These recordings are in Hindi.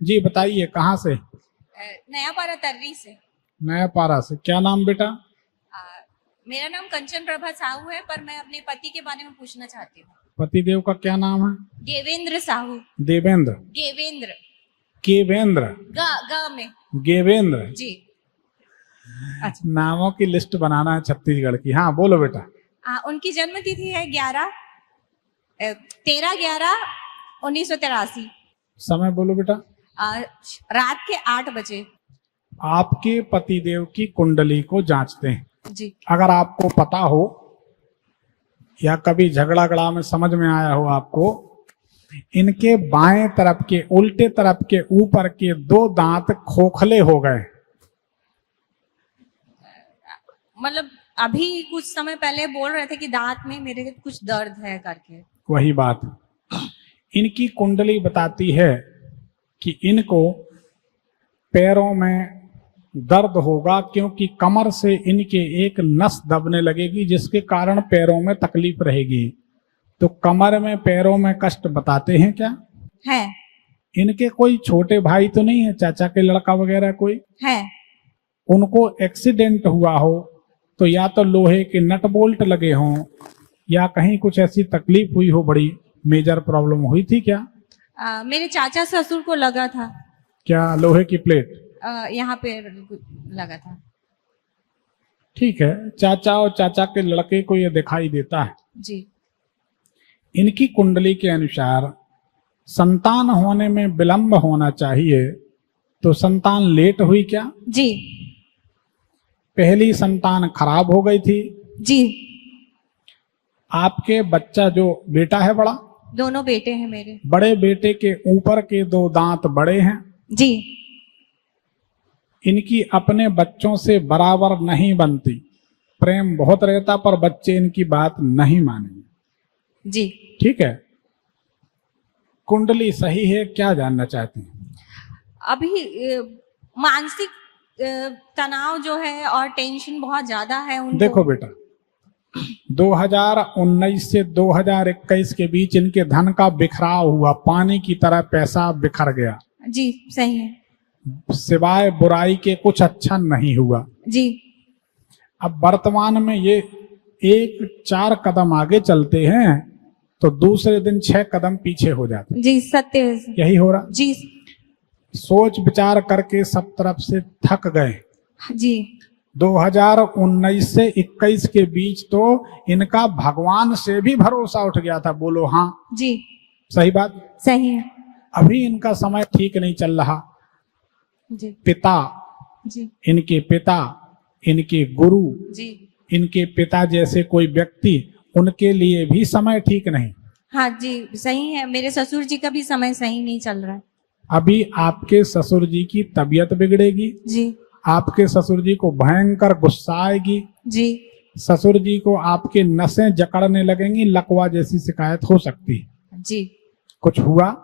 जी बताइए, कहाँ से? नया पारा तर्री से। नया पारा से। क्या नाम बेटा? मेरा नाम कंचन प्रभा साहू है, पर मैं अपने पति के बारे में पूछना चाहती हूँ। पतिदेव का क्या नाम है? गेवेंद्र साहू। देवेंद्र? गेवेंद्र। केवेंद्र? ग में। गेवेंद्र? जी। अच्छा। नामों की लिस्ट बनाना है छत्तीसगढ़ की। हाँ बोलो बेटा। उनकी जन्म तिथि है 13/11/1983। समय बोलो बेटा। रात के 8 बजे। आपके पतिदेव की कुंडली को जांचते हैं। जी। अगर आपको पता हो या कभी झगड़ा गड़ा में समझ में आया हो आपको, इनके बाएं तरफ के उल्टे तरफ के ऊपर के 2 दांत खोखले हो गए। मतलब अभी कुछ समय पहले बोल रहे थे कि दांत में मेरे कुछ दर्द है करके। वही बात। इनकी कुंडली बताती है कि इनको पैरों में दर्द होगा, क्योंकि कमर से इनके एक नस दबने लगेगी जिसके कारण पैरों में तकलीफ रहेगी। तो कमर में पैरों में कष्ट बताते हैं क्या है? इनके कोई छोटे भाई तो नहीं है, चाचा के लड़का वगैरह कोई है? उनको एक्सीडेंट हुआ हो तो या तो लोहे के नट बोल्ट लगे हों या कहीं कुछ ऐसी तकलीफ हुई हो, बड़ी मेजर प्रॉब्लम हुई थी क्या? मेरे चाचा ससुर को लगा था। क्या लोहे की प्लेट यहाँ पे लगा था? ठीक है, चाचा और चाचा के लड़के को ये दिखाई देता है जी। इनकी कुंडली के अनुसार संतान होने में विलंब होना चाहिए। तो संतान लेट हुई क्या? जी। पहली संतान खराब हो गई थी। जी। आपके बच्चा जो बेटा है बड़ा? दोनों बेटे हैं मेरे। बड़े बेटे के ऊपर के 2 दांत बड़े हैं। जी। इनकी अपने बच्चों से बराबर नहीं बनती, प्रेम बहुत रहता पर बच्चे इनकी बात नहीं मानेंगे। जी। ठीक है, कुंडली सही है। क्या जानना चाहती हैं? अभी मानसिक तनाव जो है और टेंशन बहुत ज्यादा है उनको। देखो बेटा, 2019 से 2021 के बीच इनके धन का बिखराव हुआ, पानी की तरह पैसा बिखर गया। जी सही है। सिवाय बुराई के कुछ अच्छा नहीं हुआ। जी। अब वर्तमान में ये 4 कदम आगे चलते हैं तो दूसरे दिन 6 कदम पीछे हो जाते। जी सत्य है। यही हो रहा। जी। सोच विचार करके सब तरफ से थक गए। जी। 2019 से 21 के बीच तो इनका भगवान से भी भरोसा उठ गया था। बोलो हाँ। जी सही बात। सही है। अभी इनका समय ठीक नहीं चल रहा। जी। पिता जी। इनके पिता, इनके गुरु, जी। इनके पिता जैसे कोई व्यक्ति, उनके लिए भी समय ठीक नहीं। हाँ जी सही है। मेरे ससुर जी का भी समय सही नहीं चल रहा है। अभी आपके ससुर जी की तबीयत बिगड़ेगी। जी। आपके ससुर जी को भयंकर गुस्सा आएगी। जी। ससुर जी को आपके नसें जकड़ने लगेंगी, लकवा जैसी शिकायत हो सकती है। जी। कुछ हुआ?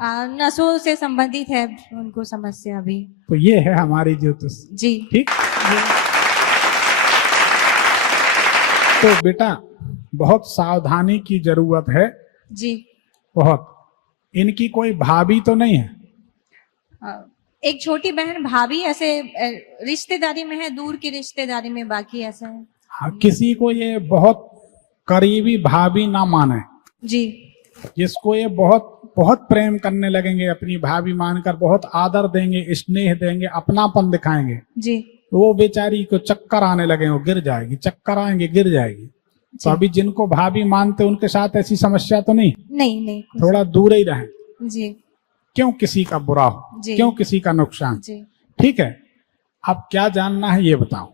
नसों से संबंधित है उनको समस्या अभी। तो ये है हमारी ज्योतिष। जी। ठीक। तो बेटा बहुत सावधानी की जरूरत है। जी। बहुत। इनकी कोई भाभी तो नहीं है? एक छोटी बहन भाभी ऐसे रिश्तेदारी में है, दूर की रिश्तेदारी में, बाकी ऐसा है। हाँ, किसी को ये बहुत करीबी भाभी ना माने। जी। जिसको ये बहुत बहुत प्रेम करने लगेंगे, अपनी भाभी मानकर बहुत आदर देंगे, स्नेह देंगे, अपनापन दिखाएंगे। जी। तो वो बेचारी को चक्कर आने लगे, वो गिर जाएगी, चक्कर आएंगे गिर जाएगी। तो अभी जिनको भाभी मानते उनके साथ ऐसी समस्या तो नहीं? नहीं नहीं, थोड़ा दूर ही रहें। जी। क्यों किसी का बुरा हो, क्यों किसी का नुकसान। ठीक है, अब क्या जानना है ये बताओ।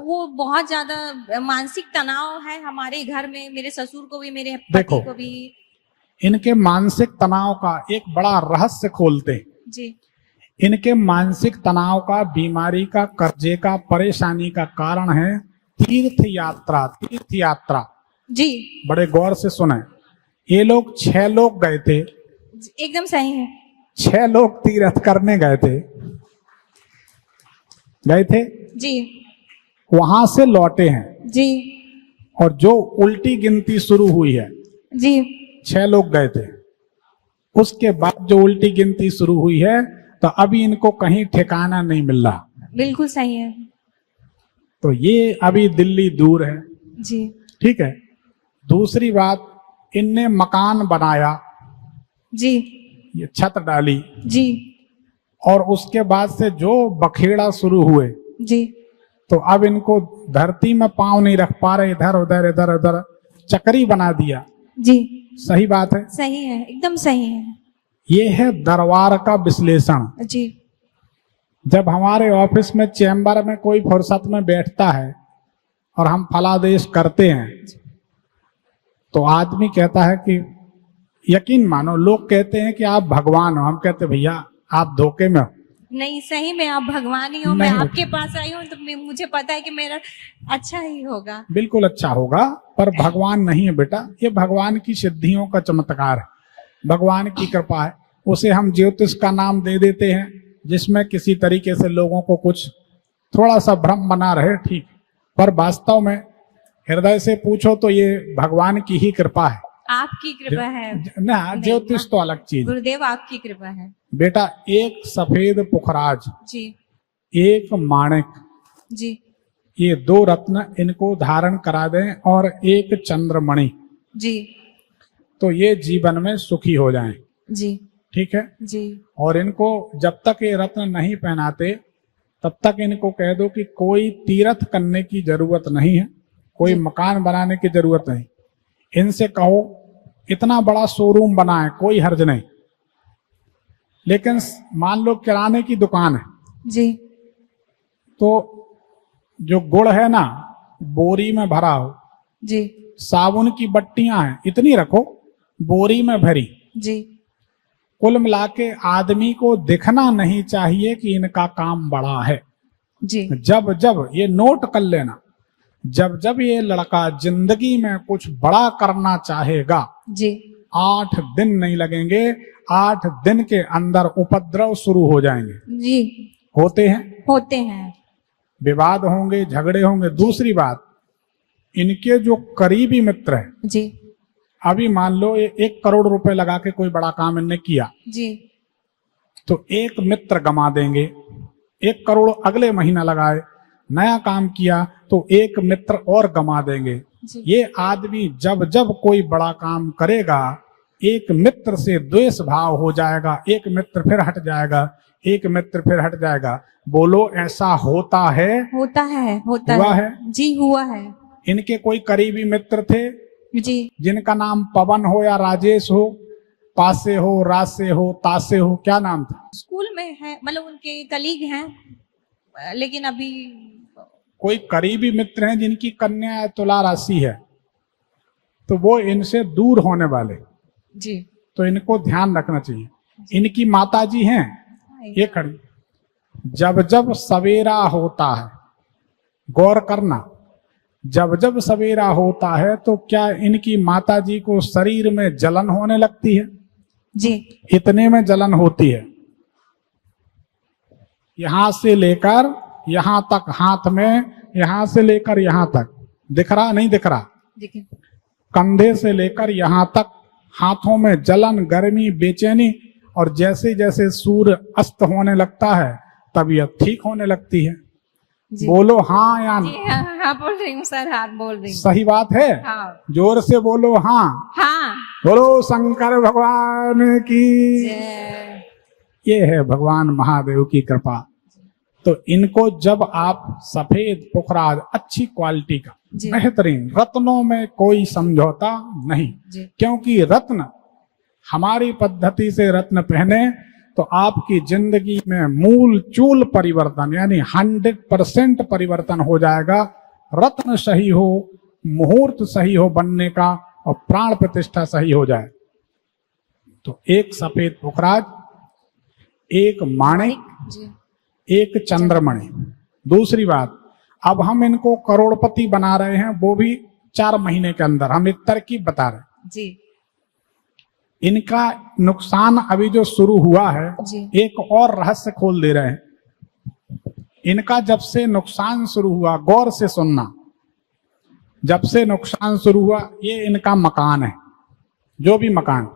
वो बहुत ज्यादा मानसिक तनाव है हमारे घर में, मेरे ससुर को भी, मेरे पति को भी। इनके मानसिक तनाव का एक बड़ा रहस्य खोलते हैं। जी। इनके मानसिक तनाव का, बीमारी का, कर्जे का, परेशानी का कारण है तीर्थ यात्रा। तीर्थ यात्रा। जी। बड़े गौर से सुने। ये लोग 6 लोग गए थे। एकदम सही है। 6 लोग तीर्थ करने गए थे जी। वहां से लौटे हैं जी। और जो उल्टी गिनती शुरू हुई है जी, 6 लोग गए थे, उसके बाद जो उल्टी गिनती शुरू हुई है, तो अभी इनको कहीं ठिकाना नहीं मिल रहा। बिल्कुल सही है तो ये अभी दिल्ली दूर है। जी। ठीक है। दूसरी बात, इनने मकान बनाया, जी ये छत डाली, जी और उसके बाद से जो बखेड़ा शुरू हुए, जी तो अब इनको धरती में पांव नहीं रख पा रहे, इधर उधर इधर उधर चक्री बना दिया। जी सही बात है। सही है, एकदम सही है। ये है दरबार का विश्लेषण। जी जब हमारे ऑफिस में चैम्बर में कोई फुर्सत में बैठता है और हम फलादेश करते हैं, तो आदमी कहता है कि यकीन मानो, लोग कहते हैं कि आप भगवान हो, हम कहते भैया आप धोखे में हो। नहीं, सही में आप भगवान ही हो। मैं आपके पास आई हूँ तो मुझे पता है कि मेरा अच्छा ही होगा। बिल्कुल अच्छा होगा, पर भगवान नहीं है बेटा, ये भगवान की सिद्धियों का चमत्कार है, भगवान की कृपा है। उसे हम ज्योतिष का नाम दे देते हैं, जिसमें किसी तरीके से लोगों को कुछ थोड़ा सा भ्रम बना रहे, ठीक, पर वास्तव में हृदय से पूछो तो ये भगवान की ही कृपा है। आपकी कृपा है ना, ज्योतिष तो अलग चीज। गुरुदेव आपकी कृपा है बेटा। एक सफेद पुखराज जी, एक माणिक जी, ये दो रत्न इनको धारण करा दें, और एक चंद्रमणि जी, तो ये जीवन में सुखी हो जाएं। जी, ठीक है जी। और इनको जब तक ये रत्न नहीं पहनाते, तब तक इनको कह दो कि कोई तीर्थ करने की जरूरत नहीं है, कोई मकान बनाने की जरूरत नहीं। इनसे कहो इतना बड़ा शोरूम बनाए, कोई हर्ज नहीं, लेकिन मान लो किराने की दुकान है जी, तो जो गुड़ है ना, बोरी में भरा हो जी, साबुन की बट्टियां हैं, इतनी रखो बोरी में भरी। जी, कुल मिला के आदमी को दिखना नहीं चाहिए कि इनका काम बड़ा है। जी, जब जब ये नोट कर लेना, जब जब ये लड़का जिंदगी में कुछ बड़ा करना चाहेगा, जी, 8 दिन नहीं लगेंगे, 8 दिन के अंदर उपद्रव शुरू हो जाएंगे। जी, होते हैं, होते हैं। विवाद होंगे, झगड़े होंगे। दूसरी बात, इनके जो करीबी मित्र हैं, जी, अभी मान लो ये 1 करोड़ रुपए लगा के कोई बड़ा काम इनने किया, जी, तो एक मित्र गमा देंगे। 1 करोड़ अगले महीना लगाए, नया काम किया तो एक मित्र और गमा देंगे। ये आदमी जब जब कोई बड़ा काम करेगा, एक मित्र से द्वेष भाव हो जाएगा, एक मित्र फिर हट जाएगा, एक मित्र फिर हट जाएगा। बोलो ऐसा होता है? होता है, होता हुआ है जी, हुआ है। इनके कोई करीबी मित्र थे जी, जिनका नाम पवन हो या राजेश हो, पासे हो, रासे हो, तासे हो, क्या नाम था? स्कूल में है, मतलब उनके कलीग हैं, लेकिन अभी कोई करीबी मित्र हैं जिनकी कन्या तुला राशि है, तो वो इनसे दूर होने वाले जी, तो इनको ध्यान रखना चाहिए। इनकी माता जी हैं ये खड़ी, जब जब सवेरा होता है, गौर करना, जब जब सवेरा होता है तो क्या इनकी माता जी को शरीर में जलन होने लगती है? जी, इतने में जलन होती है, यहां से लेकर यहां तक, हाथ में, यहां से लेकर यहां तक, दिख रहा नहीं दिख रहा? कंधे से लेकर यहां तक हाथों में जलन, गर्मी, बेचैनी, और जैसे जैसे सूर्य अस्त होने लगता है तबीयत ठीक होने लगती है। बोलो हाँ या जी, हाँ, हाँ बोल रही हूँ सर, हाँ बोल रही हूँ। सही बात है। हाँ, जोर से बोलो हाँ। हाँ, बोलो शंकर भगवान की। ये है भगवान महादेव की कृपा। तो इनको जब आप सफेद पुखराज अच्छी क्वालिटी का, बेहतरीन, रत्नों में कोई समझौता नहीं, क्योंकि रत्न हमारी पद्धति से रत्न पहने तो आपकी जिंदगी में मूल चूल परिवर्तन, यानी 100% परिवर्तन हो जाएगा। रत्न सही हो, मुहूर्त सही हो बनने का, और प्राण प्रतिष्ठा सही हो जाए। तो एक सफेद पुखराज, एक माणिक, एक चंद्रमणि। दूसरी बात, अब हम इनको करोड़पति बना रहे हैं, वो भी 4 महीने के अंदर। हम एक तरकीब बता रहे हैं जी। इनका नुकसान अभी जो शुरू हुआ है, एक और रहस्य खोल दे रहे हैं। इनका जब से नुकसान शुरू हुआ, गौर से सुनना, जब से नुकसान शुरू हुआ, ये इनका मकान है, जो भी मकान,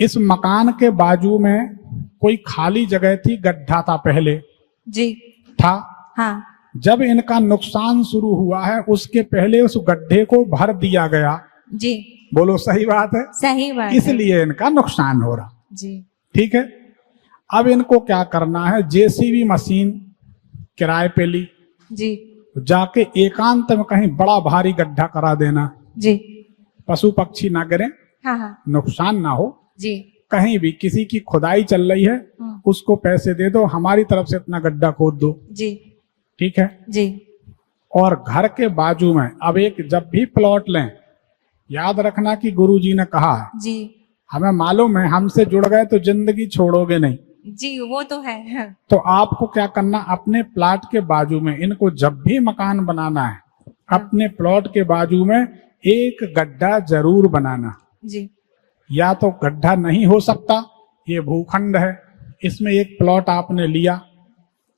इस मकान के बाजू में कोई खाली जगह थी, गड्ढा था पहले जी था। हाँ जब इनका नुकसान शुरू हुआ है उसके पहले उस गड्ढे को भर दिया गया। जी बोलो सही बात है? सही बात इसलिए इनका नुकसान हो रहा। जी ठीक है, अब इनको क्या करना है, जेसीबी मशीन किराए पे ली, जी जाके एकांत में कहीं बड़ा भारी गड्ढा करा देना, जी पशु पक्षी ना गिरे, हाँ हाँ नुकसान ना हो। जी कहीं भी किसी की खुदाई चल रही है उसको पैसे दे दो, हमारी तरफ से इतना गड्ढा खोद दो। जी ठीक है जी। और घर के बाजू में अब एक जब भी प्लॉट लें, याद रखना कि गुरुजी ने कहा है, जी हमें मालूम है हमसे जुड़ गए तो जिंदगी छोड़ोगे नहीं। जी वो तो है। तो आपको क्या करना, अपने प्लॉट के बाजू में इनको जब भी मकान बनाना है, अपने प्लॉट के बाजू में एक गड्ढा जरूर बनाना। जी या तो गड्ढा नहीं हो सकता, ये भूखंड है, इसमें एक प्लॉट आपने लिया,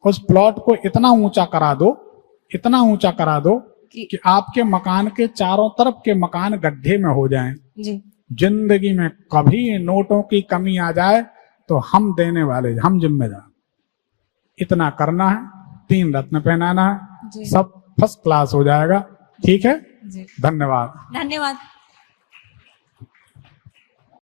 उस प्लॉट को इतना ऊंचा करा दो, इतना ऊंचा करा दो कि आपके मकान के चारों तरफ के मकान गड्ढे में हो जाएं। जी जिंदगी में कभी नोटों की कमी आ जाए तो हम देने वाले, हम जिम्मेदार। इतना करना है, 3 रत्न पहनाना है, सब फर्स्ट क्लास हो जाएगा। ठीक है, जी धन्यवाद। धन्यवाद।